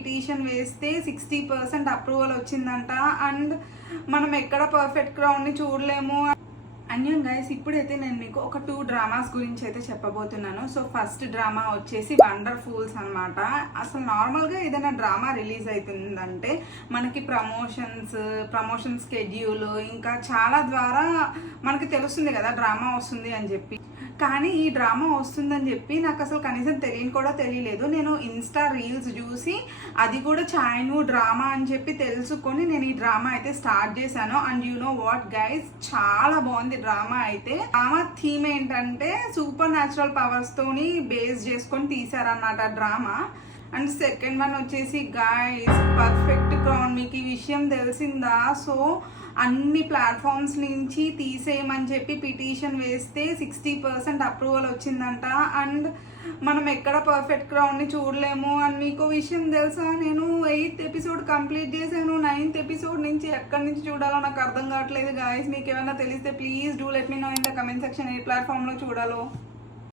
Petition వేస్తే 60% approval వచ్చిందంట. And మనం ఎక్కడ పర్ఫెక్ట్ క్రౌడ్ని చూడలేము. అన్యం గైస్, ఇప్పుడైతే నేను మీకు ఒక 2 డ్రామాస్ గురించి అయితే చెప్పబోతున్నాను. సో ఫస్ట్ డ్రామా వచ్చేసి వండర్ఫుల్స్ అనమాట. అసలు నార్మల్గా ఏదైనా డ్రామా రిలీజ్ అవుతుందంటే మనకి ప్రమోషన్ స్కెడ్యూల్ ఇంకా చాలా ద్వారా మనకి తెలుస్తుంది కదా డ్రామా వస్తుంది అని చెప్పి. కానీ ఈ డ్రామా వస్తుందని చెప్పి నాకు అసలు కనీసం తెలియలేదు. నేను ఇన్స్టా రీల్స్ చూసి అది కూడా చాయ్ను డ్రామా అని చెప్పి తెలుసుకొని నేను ఈ డ్రామా అయితే స్టార్ట్ చేశాను. And you know what guys, చాలా బాగుంది డ్రామా అయితే. డ్రామా థీమ్ ఏంటంటే సూపర్ న్యాచురల్ పవర్స్ తోని బేస్ చేసుకొని తీసారన్నమాట డ్రామా. అండ్ సెకండ్ వన్ వచ్చేసి గైస్ పర్ఫెక్ట్ క్రౌన్. మీకు ఈ విషయం తెలిసిందా? సో అన్ని ప్లాట్ఫామ్స్ నుంచి తీసేయమని చెప్పి పిటిషన్ వేస్తే 60% అప్రూవల్ వచ్చిందంట. అండ్ మనం ఎక్కడ పర్ఫెక్ట్ క్రౌడ్ని చూడలేము. అండ్ మీకు విషయం తెలుసా, నేను 8th ఎపిసోడ్ కంప్లీట్ చేశాను. 9th ఎపిసోడ్ నుంచి ఎక్కడి నుంచి చూడాలో నాకు అర్థం కావట్లేదు గాయస్. మీకు ఏమైనా తెలిస్తే please do let me know in the comment section ఏ ప్లాట్ఫామ్లో చూడాలో.